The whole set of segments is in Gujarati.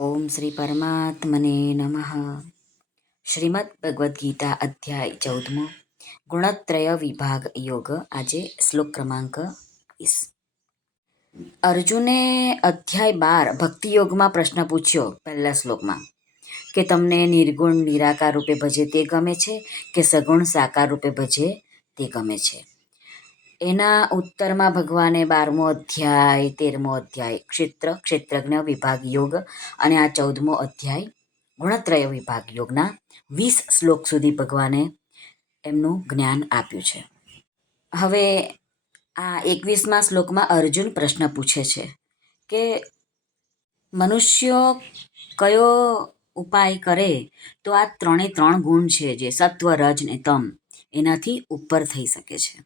ઓમ શ્રી પરમાત્મને નમઃ. શ્રીમદ ભગવદ્ ગીતા અધ્યાય 14 ગુણત્રય વિભાગ યોગ. આજે શ્લોક ક્રમાંક 20. અર્જુને અધ્યાય 12 ભક્તિ યોગમાં પ્રશ્ન પૂછ્યો. પહેલા શ્લોકમાં કે તમને નિર્ગુણ નિરાકાર રૂપે ભજે તે ગમે છે કે સગુણ સાકાર રૂપે ભજે તે ગમે છે? એના ઉત્તરમાં ભગવાને 12મો અધ્યાય, 13મો અધ્યાય ક્ષેત્રજ્ઞ વિભાગ યોગ અને આ 14મો અધ્યાય ગુણત્રય વિભાગ યોગના 20 શ્લોક સુધી ભગવાને એમનું જ્ઞાન આપ્યું છે. હવે આ 21મા શ્લોકમાં અર્જુન પ્રશ્ન પૂછે છે કે મનુષ્યો કયો ઉપાય કરે તો આ ત્રણ ગુણ છે જે સત્વ, રજ ને તમ, એનાથી ઉપર થઈ શકે છે.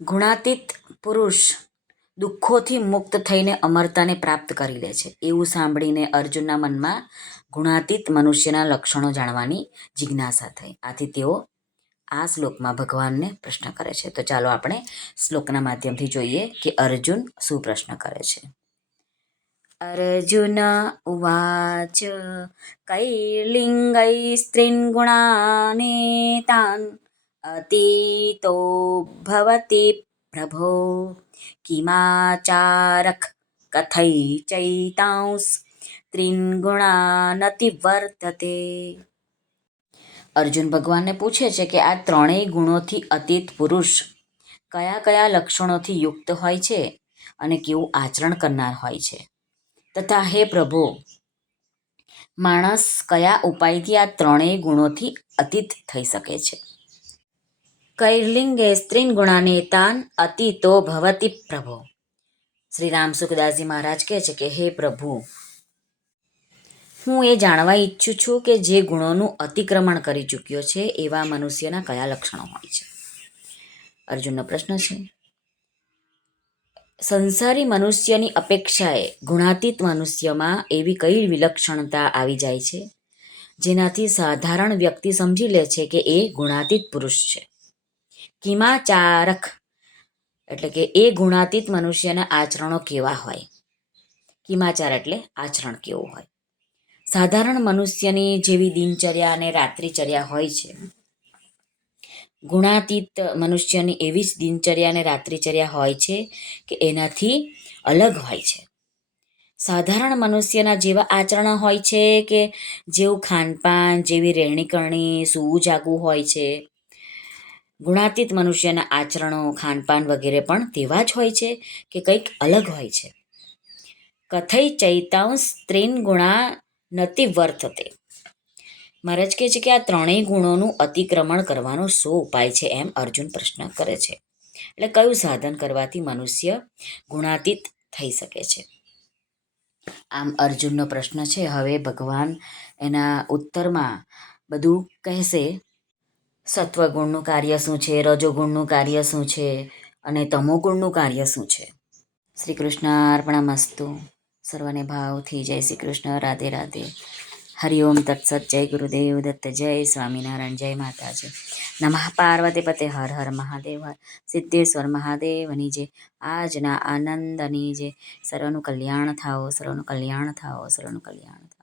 ગુણાતીત પુરુષ દુઃખોથી મુક્ત થઈને અમરતાને પ્રાપ્ત કરી લે છે. એવું સાંભળીને અર્જુનના મનમાં ગુણાતીત મનુષ્યના લક્ષણો જાણવાની જિજ્ઞાસા થઈ. આથી તેઓ આ શ્લોકમાં ભગવાનને પ્રશ્ન કરે છે. તો ચાલો આપણે શ્લોકના માધ્યમથી જોઈએ કે અર્જુન શું પ્રશ્ન કરે છે. અર્જુન ઉવાચ કૈર્લિંગૈ સ્ત્રીન ગુણાનેતાન અતીતો ભવતિ પ્રભો કિમાચારક કથૈ ચૈતાંસ ત્રીન ગુણાનતિ વર્તતે. અર્જુન ભગવાનને પૂછે છે કે આ ત્રણેય ગુણોથી અતીત પુરુષ કયા કયા લક્ષણોથી યુક્ત હોય છે અને કેવું આચરણ કરનાર હોય છે, તથા હે પ્રભુ, માણસ કયા ઉપાયથી આ ત્રણેય ગુણોથી અતીત થઈ શકે છે? કૈર્લિંગે સ્ત્રીન ગુણાનેતાન અતીતો ભવતિ પ્રભો. શ્રી રામ સુખદાસજી મહારાજ કહે છે કે હે પ્રભુ, હું એ જાણવા ઈચ્છું છું કે જે ગુણોનું અતિક્રમણ કરી ચૂક્યો છે એવા મનુષ્યના કયા લક્ષણો હોય છે. અર્જુનનો પ્રશ્ન છે. સંસારી મનુષ્યની અપેક્ષાએ ગુણાતીત મનુષ્યમાં એવી કઈ વિલક્ષણતા આવી જાય છે જેનાથી સાધારણ વ્યક્તિ સમજી લે છે કે એ ગુણાતીત પુરુષ છે. કિમાચારક એટલે કે એ ગુણાતીત મનુષ્યના આચરણો કેવા હોય. કિમાચાર એટલે આચરણ કેવું હોય. સાધારણ મનુષ્યની જેવી દિનચર્યા અને રાત્રિચર્યા હોય છે, ગુણાતીત મનુષ્યની એવી જ દિનચર્યા અને રાત્રિચર્યા હોય છે કે એનાથી અલગ હોય છે. સાધારણ મનુષ્યના જેવા આચરણ હોય છે કે જેવું ખાનપાન, જેવી રહેણીકરણી, સૂવું જાગવું હોય છે, ગુણાતીત મનુષ્યના આચરણો, ખાનપાન વગેરે પણ તેવા જ હોય છે કે કંઈક અલગ હોય છે. કથૈ ચૈતાંસ ત્રીન ગુણા નતિ વર્તતે. મહારાજ કહે છે કે આ ત્રણેય ગુણોનું અતિક્રમણ કરવાનો શો ઉપાય છે, એમ અર્જુન પ્રશ્ન કરે છે. એટલે કયું સાધન કરવાથી મનુષ્ય ગુણાતીત થઈ શકે છે? આમ અર્જુનનો પ્રશ્ન છે. હવે ભગવાન એના ઉત્તરમાં બધું કહેશે. સત્વગુણનું કાર્ય શું છે, રજોગુણનું કાર્ય શું છે અને તમોગુણનું કાર્ય શું છે. શ્રી કૃષ્ણ અર્પણમસ્તુ. સર્વને ભાવથી જય શ્રી કૃષ્ણ. રાધે રાધે. હરિઓમ તત્સત. જય ગુરુદેવ દત્ત. જય સ્વામિનારાયણ. જય માતાજી. નમઃ પાર્વતી પતે. હર હર મહાદેવ. હર સિદ્ધેશ્વર મહાદેવની જે. આજના આનંદની જે. સર્વનું કલ્યાણ થાઓ, સર્વનું કલ્યાણ થાઓ, સર્વનું કલ્યાણ થાઓ.